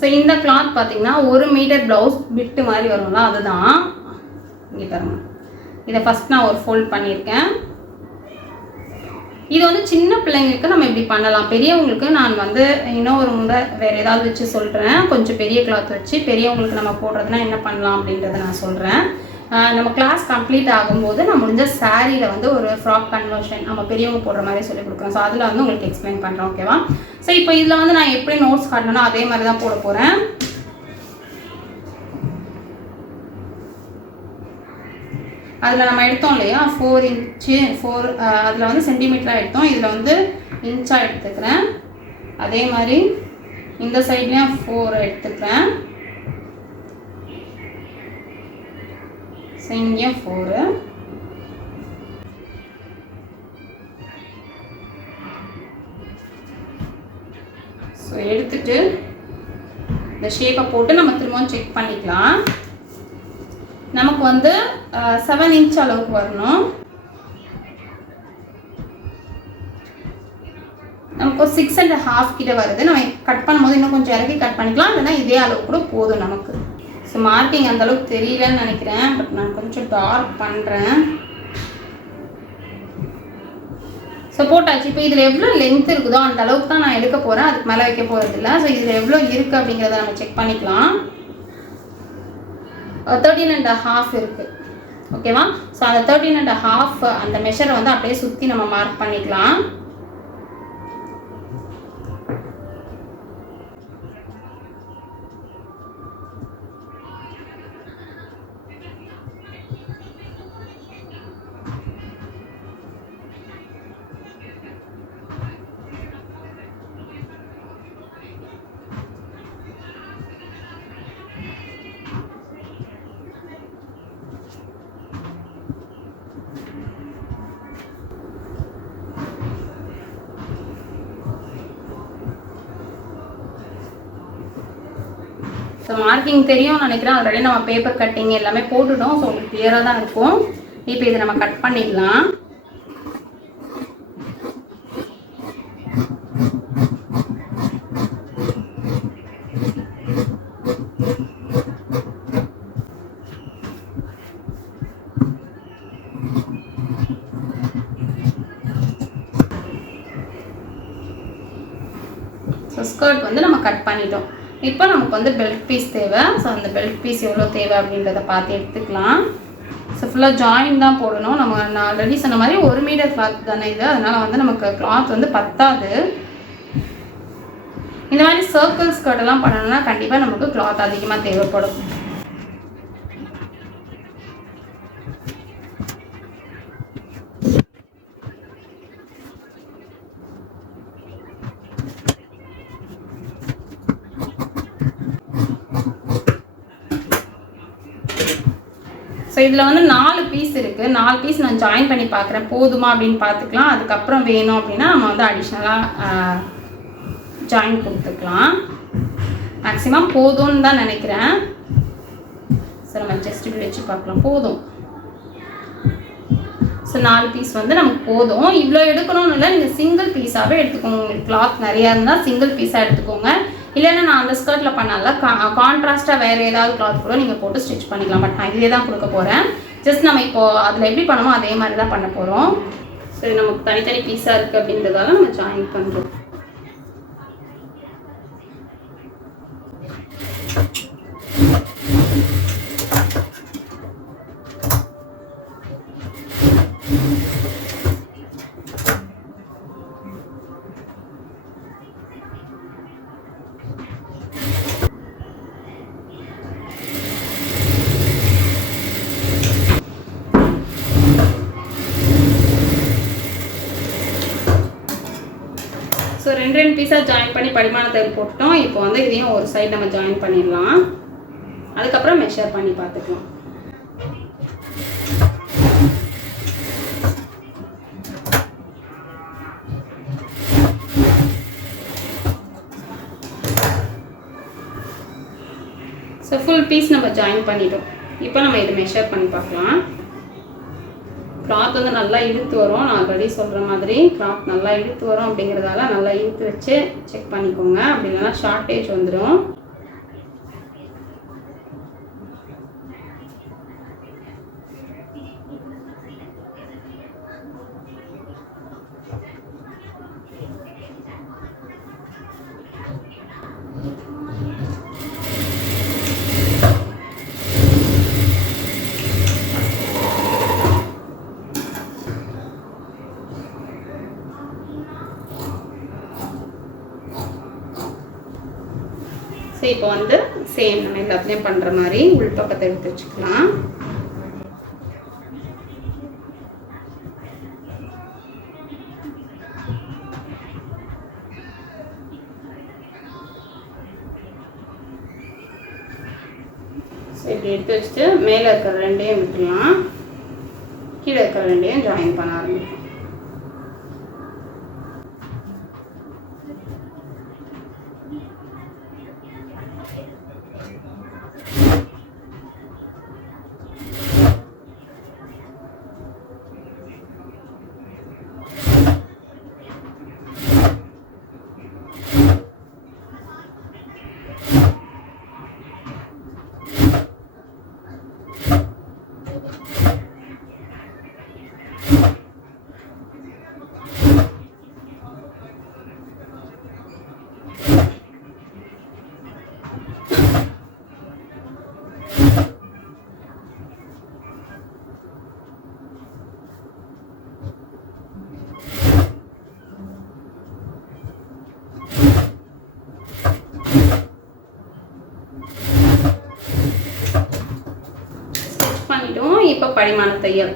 So இந்த cloth பார்த்தீங்கன்னா 1 metre blouse bit மாதிரி வரும்ல, அதுதான். இங்கே பாருங்கள், இதை ஃபஸ்ட் நான் ஒரு ஃபோல்ட் பண்ணியிருக்கேன். இது வந்து சின்ன பிள்ளைங்களுக்கு நம்ம இப்படி பண்ணலாம். பெரியவங்களுக்கு நான் வந்து இன்னும் ஒரு முறை வேறு ஏதாவது வச்சு சொல்கிறேன். கொஞ்சம் பெரிய கிளாத் வச்சு பெரியவங்களுக்கு நம்ம போடுறதுனா என்ன பண்ணலாம் அப்படின்றத நான் சொல்கிறேன். நம்ம கிளாஸ் கம்ப்ளீட் ஆகும்போது நான் முடிஞ்ச சாரியில் வந்து ஒரு ஃப்ராக் கன்வர்ஷன் நம்ம பெரியவங்க போடுற மாதிரி சொல்லி கொடுக்குறோம். ஸோ அதில் வந்து உங்களுக்கு எக்ஸ்பிளைன் பண்ணுறேன், ஓகேவா? ஸோ இப்போ இதில் வந்து நான் எப்படி நோட்ஸ் காட்டணும்னா அதே மாதிரி தான் போட போகிறேன். அதில் நம்ம எடுத்தோம் இல்லையா 4 இன்ச்சு 4 அதில் வந்து சென்டிமீட்டராக எடுத்தோம். இதில் வந்து இன்ச்சாக எடுத்துக்கிறேன். அதே மாதிரி இந்த சைட்லேயும் 4 எடுத்துக்கிறேன். ஸோ இங்கேயும் 4. ஸோ எடுத்துட்டு இந்த ஷேப்பை போட்டு நம்ம திரும்பவும் செக் பண்ணிக்கலாம். நமக்கு வந்து 7 இன்ச் அளவுக்கு வரணும். நமக்கு ஒரு 6.5 கிட்ட வருது. நம்ம கட் பண்ணும்போது இன்னும் கொஞ்சம் இறக்கி கட் பண்ணிக்கலாம், இல்லைன்னா இதே அளவு கூட போதும் நமக்கு. ஸோ மார்க்கிங் அந்த அளவுக்கு தெரியலன்னு நினைக்கிறேன், பட் நான் கொஞ்சம் டார்க் பண்ணுறேன். ஸோ போட்டாச்சு. இப்போ இதில் எவ்வளோ லென்த் இருக்குதோ அந்த அளவுக்கு தான் நான் எடுக்க போகிறேன், அதுக்கு மேலே வைக்க போகிறதில்ல. ஸோ இதில் எவ்வளோ இருக்குது அப்படிங்கிறத நம்ம செக் பண்ணிக்கலாம். 13.5 இருக்குது, ஓகேவா? ஸோ அந்த 13.5 அந்த மெஷரை வந்து அப்படியே சுற்றி நம்ம மார்க் பண்ணிக்கலாம். ஸோ மார்க்கிங் தெரியும்னு நினைக்கிறேன். ஆல்ரெடி நம்ம பேப்பர் கட்டிங் எல்லாமே போட்டுட்டோம். ஸோ உங்களுக்கு கிளியராக தான் இருக்கும். இப்போ இதை நம்ம கட் பண்ணிடலாம். ஸோ ஸ்கர்ட் வந்து நம்ம கட் பண்ணிட்டோம். இப்போ நமக்கு வந்து பெல்ட் பீஸ் தேவை. ஸோ அந்த பெல்ட் பீஸ் எவ்வளோ தேவை அப்படின்றத பார்த்து எடுத்துக்கலாம். ஸோ ஃபுல்லாக ஜாயின் தான் போடணும். நான் ஆல்ரெடி சொன்ன மாதிரி 1 மீட்டர் கிளாத் தானே இது, அதனால் வந்து நமக்கு கிளாத் வந்து பத்தாது. இந்த மாதிரி சர்க்கிள் ஸ்கர்ட்டெல்லாம் பண்ணணும்னா கண்டிப்பாக நமக்கு கிளாத் அதிகமாக தேவைப்படும். ஸோ இதில் வந்து 4 பீஸ் இருக்குது. 4 பீஸ் நான் ஜாயின் பண்ணி பார்க்குறேன், போதுமா அப்படின்னு பார்த்துக்கலாம். அதுக்கப்புறம் வேணும் அப்படின்னா நம்ம வந்து அடிஷ்னலாக ஜாயின் கொடுத்துக்கலாம். மேக்ஸிமம் போதும்னு தான் நினைக்கிறேன். ஸோ நம்ம ஜஸ்ட் இப்படி வச்சு பார்க்கலாம், போதும். ஸோ 4 பீஸ் வந்து நமக்கு போதும். இவ்வளோ எடுக்கணும்னு இல்லை, நீங்கள் சிங்கிள் பீஸாகவே எடுத்துக்கோங்க. உங்களுக்கு கிளாத் நிறையா இருந்தால் சிங்கிள் பீஸாக எடுத்துக்கோங்க. இல்லைன்னா நான் அந்த ஸ்கர்ட்டில் பண்ணால கான்ட்ராஸ்ட்டாக வேறு ஏதாவது கிளாத் கூட நீங்கள் போட்டு ஸ்டிச் பண்ணிக்கலாம். பட் நான் இதே தான் கொடுக்க போகிறேன். ஜஸ்ட் நம்ம இப்போது அதில் எப்படி பண்ணமோ அதே மாதிரி தான் பண்ண போகிறோம். சரி, நமக்கு தனித்தனி பீஸாக இருக்குது அப்படின்றதால நம்ம ஜாயின் பண்ணுறோம். ஸோ 2 பீஸாக ஜாயின் பண்ணி படிமானத்தை போட்டோம். இப்போ வந்து இதையும் ஒரு சைடு நம்ம ஜாயின் பண்ணிடலாம். அதுக்கப்புறம் மெஷர் பண்ணி பார்த்துக்கலாம். ஸோ ஃபுல் பீஸ் நம்ம ஜாயின் பண்ணிட்டோம். இப்போ நம்ம இதை மெஷர் பண்ணி பார்க்கலாம். கிளாத் வந்து நல்லா இழுத்து வரும். நான் ஆல்ரெடி சொல்கிற மாதிரி கிளாத் நல்லா இழுத்து வரும் அப்படிங்கிறதால நல்லா இழுத்து வச்சு செக் பண்ணிக்கோங்க. அப்படி இல்லைன்னா ஷார்ட்டேஜ் வந்துடும். ஸோ இப்போ வந்து சேம் நம்ம எல்லாத்துலேயும் பண்ணுற மாதிரி உள்பக்கத்தை எடுத்து வச்சுக்கலாம். ஸோ இப்படி எடுத்து வச்சுட்டு மேலே இருக்கிற ரெண்டையும் விட்டுலாம், கீழே இருக்கிற ரெண்டையும் ஜாயின் பண்ண ஆரம்பிக்கும். இப்போ படிமான தையல்.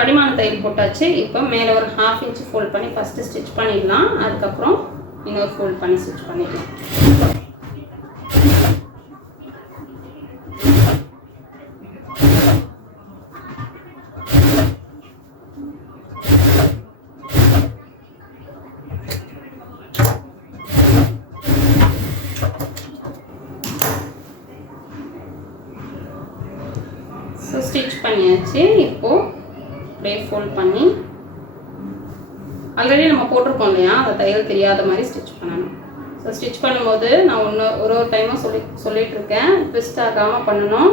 படிமான தையல் போட்டாச்சு. இப்போ மேலே ஒரு 1/2 இன்ச் ஃபோல்ட் பண்ணி ஃபஸ்ட்டு ஸ்டிச் பண்ணிடலாம். அதுக்கப்புறம் இன்னொரு ஃபோல்ட் பண்ணி ஸ்டிச் பண்ணிடலாம். ஸோ ஸ்டிச் பண்ணியாச்சு. இப்போது அப்படியே ஃபோல்ட் பண்ணி ஆல்ரெடி நம்ம போட்டிருக்கோம் இல்லையா, அந்த தையல் தெரியாத மாதிரி ஸ்டிச் பண்ணணும். ஸோ ஸ்டிச் பண்ணும்போது நான் ஒரு டைமும் சொல்லிட்டு இருக்கேன், ட்விஸ்ட் ஆகாமல் பண்ணணும்.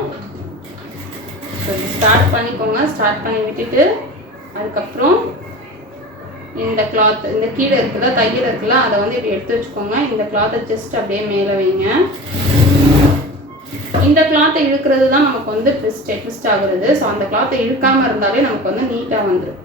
ஸோ ஸ்டார்ட் பண்ணிக்கோங்க. ஸ்டார்ட் பண்ணி விட்டுட்டு அதுக்கப்புறம் இந்த கிளாத், இந்த கீழே இருக்குல்ல தையல் இருக்குல்ல, அதை வந்து இப்படி எடுத்து வச்சுக்கோங்க. இந்த கிளாத்தை ஜஸ்ட் அப்படியே மேலே வைங்க. இந்த கிளாத்தை இழுக்கிறது தான் நமக்கு வந்து ட்விஸ்ட் ஆகுறது. ஸோ அந்த கிளாத்தை இழுக்காமல் இருந்தாலே நமக்கு வந்து நீட்டாக வந்துடும்.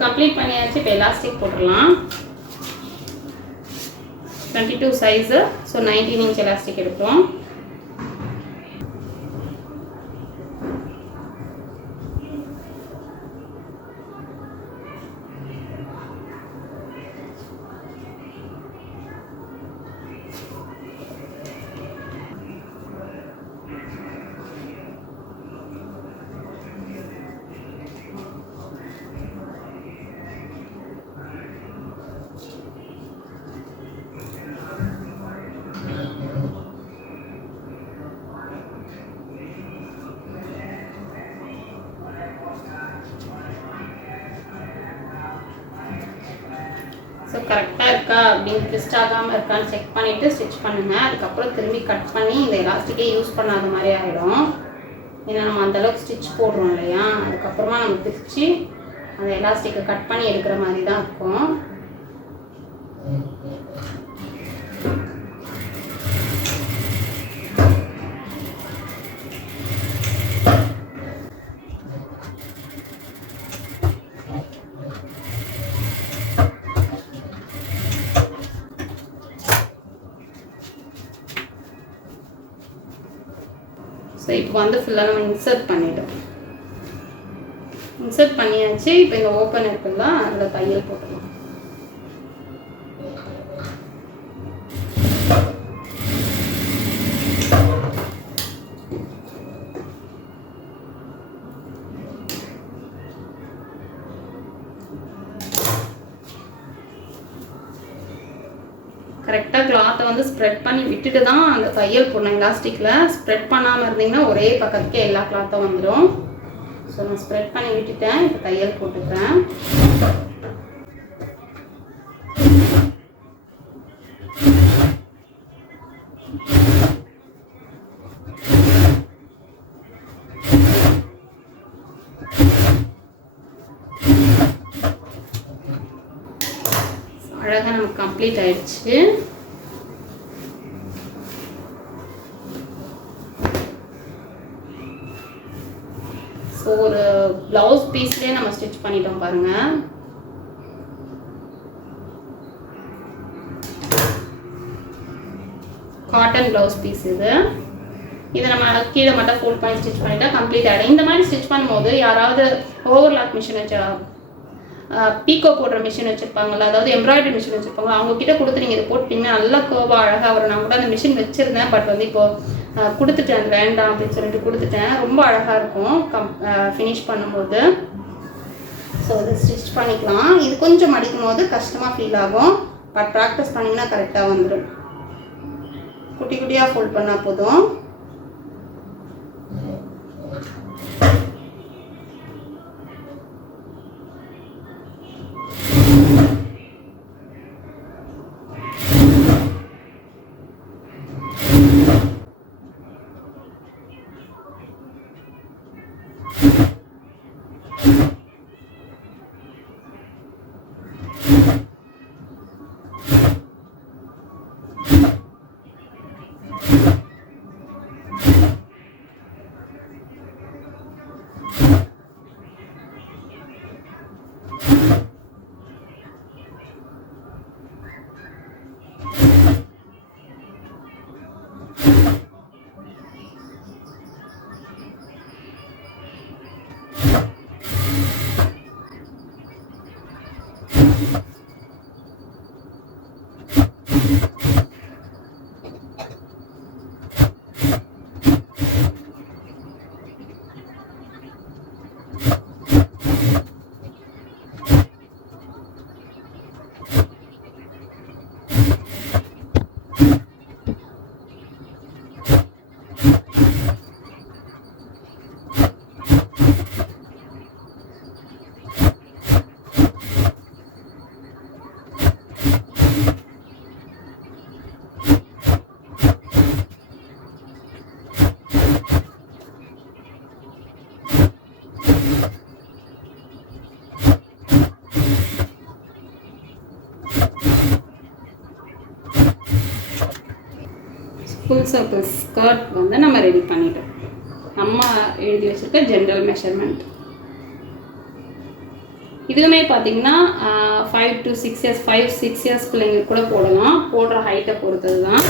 கம்ப்ளீட் பண்ணியாச்சு. இப்போ எலாஸ்டிக் போட்டுடலாம். 22 சைஸு. ஸோ 19 இன்ச் எலாஸ்டிக் எடுப்போம். ஸோ கரெக்டாக இருக்கா அப்படின்னு ட்விஸ்ட் ஆகாமல் இருக்கான்னு செக் பண்ணிவிட்டு ஸ்டிச் பண்ணுங்கள். அதுக்கப்புறம் திரும்பி கட் பண்ணி இந்த எலாஸ்டிக்கே யூஸ் பண்ணாத மாதிரி ஆகிடும். ஏன்னா நம்ம அந்தளவுக்கு ஸ்டிச் போடுறோம் இல்லையா, அதுக்கப்புறமா நம்ம பிரித்து அந்த எலாஸ்டிக்கை கட் பண்ணி எடுக்கிற மாதிரி தான் இருக்கும். ஸோ இப்போ வந்து ஃபுல்லாக நம்ம இன்சர்ட் பண்ணிவிடும். இன்சர்ட் பண்ணியாச்சு. இப்போ இந்த ஓப்பன் இருக்குல்ல, அதில் தையல் போட்டுடலாம். கரெக்டாக கிளாத்தை வந்து ஸ்ப்ரெட் பண்ணி விட்டுட்டு தான் அந்த தையல் போடணும். எலாஸ்டிக்கில் ஸ்ப்ரெட் பண்ணாமல் இருந்தீங்கன்னா ஒரே பக்கத்துக்கே எல்லா கிளாத்தும் வந்துடும். ஸோ நான் ஸ்ப்ரெட் பண்ணி விட்டுட்டேன். இப்போ தையல் போட்டுக்கிறேன். அழகாக நமக்கு கம்ப்ளீட் ஆயிடுச்சு. ஸோ ஒரு ப்ளவுஸ் பீஸ்லேயே நம்ம ஸ்டிச் பண்ணிட்டோம் பாருங்க. காட்டன் ப்ளவுஸ் பீஸ் இது. இதை நம்ம கீழே மட்டும் ஃபோல்ட் பண்ணி ஸ்டிச் பண்ணிட்டா கம்ப்ளீட் ஆகிடும். இந்த மாதிரி ஸ்டிச் பண்ணும்போது யாராவது ஓவர்லாக் மிஷின் வச்சா பீக்கோ போடுற மிஷின் வச்சுருப்பாங்கள்ல, அதாவது எம்ப்ராய்டரி மிஷின் வச்சுருப்பாங்க, அவங்கக்கிட்ட கொடுத்து நீங்கள் இதை போட்டிங்கன்னா நல்லா கோவா அழகாக வரும். நான் கூட அந்த மிஷின் வச்சுருந்தேன், பட் வந்து இப்போது கொடுத்துட்டேன், அது வேண்டாம் அப்படின்னு சொல்லிட்டு கொடுத்துட்டேன். ரொம்ப அழகாக இருக்கும் ஃபினிஷ் பண்ணும்போது. ஸோ இது ஸ்டிச் பண்ணிக்கலாம். இது கொஞ்சம் மடிக்கும் போது கஷ்டமாக ஃபீல் ஆகும், பட் ப்ராக்டிஸ் பண்ணிங்கன்னா கரெக்டாக வந்துடும். குட்டி குட்டியாக ஃபோல்ட் பண்ணால் போதும். ஃபுல் சர்க்கிள் ஸ்கர்ட் வந்து நம்ம ரெடி பண்ணிட்டோம். நம்ம எழுதி வச்சுருக்க ஜென்ரல் மெஷர்மெண்ட். இதுவுமே பார்த்தீங்கன்னா 5 to 6 years 5-6 years பிள்ளைங்களுக்கு கூட போடலாம். போடுற ஹைட்டை பொறுத்தது தான்.